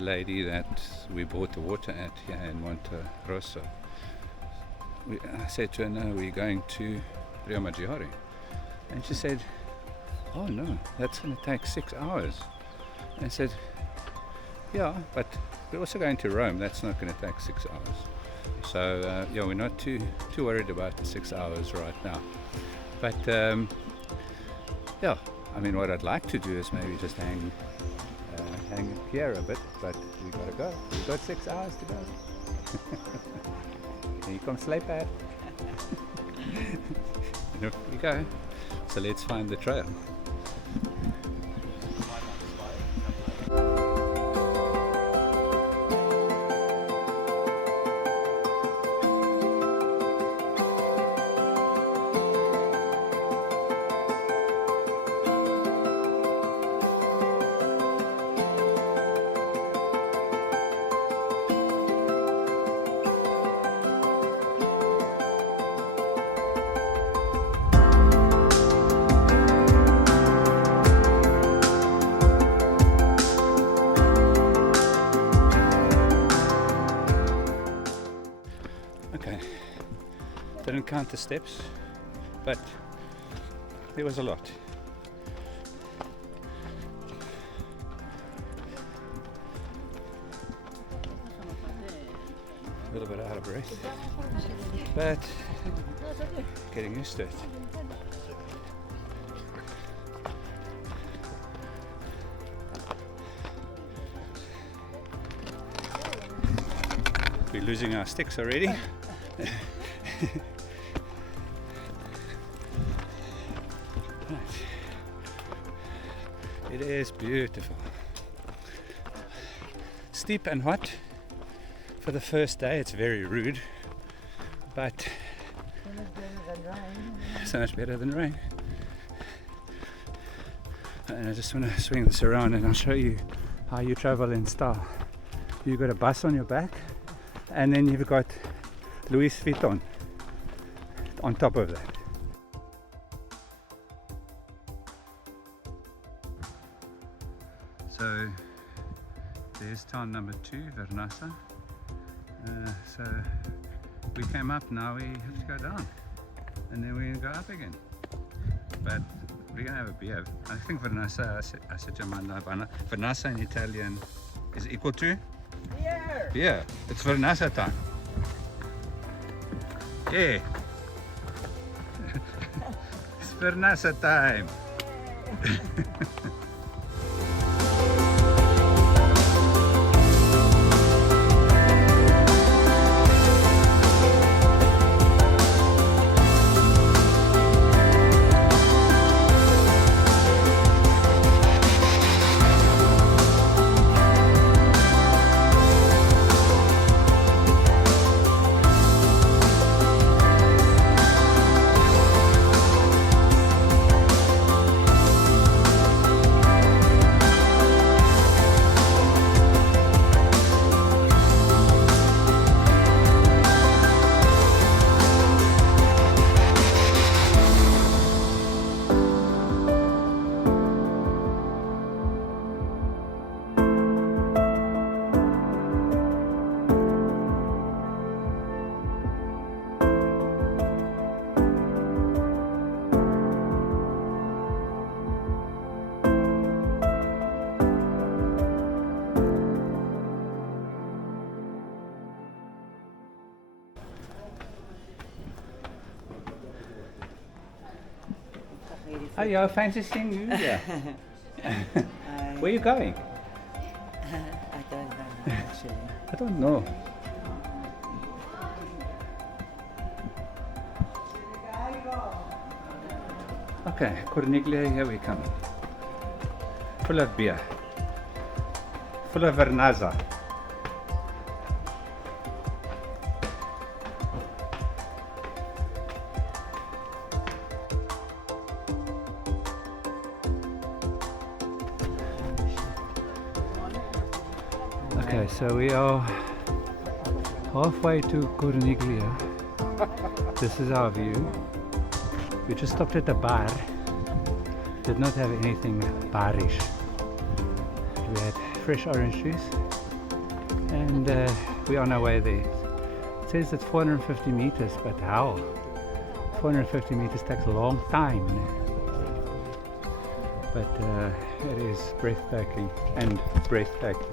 the lady that we bought the water at here in Monterosso. I said to her, no, we're going to Riomaggiore. And she said, oh no, that's going to take 6 hours. And I said, yeah, but we're also going to Rome. That's not going to take 6 hours. So yeah, we're not too worried about the 6 hours right now. But yeah, I mean, what I'd like to do is maybe just hang here a bit, but we gotta go. We've got 6 hours to go. Here you come, sleep pad. And off we go. So let's find the trail. Didn't count the steps, but there was a lot. A little bit out of breath, but getting used to it. We're losing our sticks already. It is beautiful. Steep and hot for the first day. It's very rude, but so much better than rain. And I just want to swing this around and I'll show you how you travel in style. You've got a bus on your back, and then you've got Louis Vuitton on top of that. So there's town number 2, Vernazza. So we came up, now we have to go down, and then we're going to go up again. But we're going to have a beer. I think Vernazza, I said to Amanda, Vernazza in Italian is equal to? Beer! Beer. It's Vernazza time. Yeah. It's Vernazza time. Oh, yeah, fancy seeing you. Yeah. Where are you going? I don't know, actually. I don't know. Okay, Corneglia, here we come. Full of beer. Full of Vernazza. Okay, so we are halfway to Corneglia. This is our view. We just stopped at the bar. Did not have anything barish. We had fresh orange juice And we're on our way there. It says it's 450 meters, but how? 450 meters takes a long time. But it is breathtaking and breathtaking.